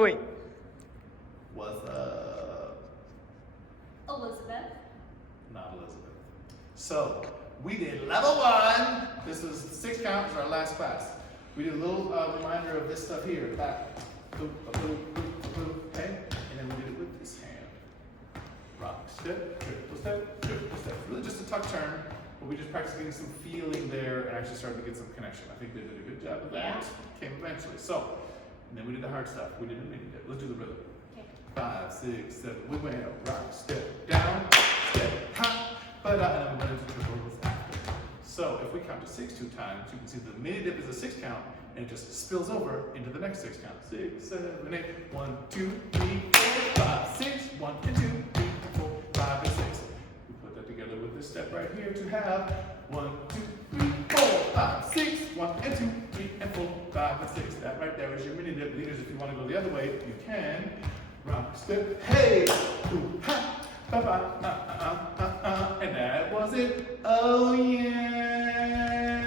Wait. What's Elizabeth. Not Elizabeth. So, we did level 1. This was 6 count, was our last class. We did a little reminder of this stuff here. Back, boop, boop, boop, boop, okay? And then we did it with this hand. Rock, step, triple step, triple step. Really just a tuck turn, but we just practiced getting some feeling there and actually started to get some connection. I think they did a good job of that. Came eventually. So, and then we did the hard stuff. We did a mini dip. Let's do the rhythm. Okay. 5, 6, 7. We went up, rock, step, down, step, hop, and then we went into triple with after. So if we count to 6 2 times, you can see the mini dip is a 6 count, and it just spills over into the next 6 count. 6, 7, 8. 1, 2, 3, 4, 5, 6. 1 and 2, 3, 4, 5, and 6. We put that together with this step right here to have 1, 2, 3, 4, 5, 6. 1 and 2, 3, and 4, 5, and 6. That right there is your mini dip. Leaders, if you want to go the other way, you can. Rock, step, hey, ooh, ha, ba, ba, and that was it. Oh yeah.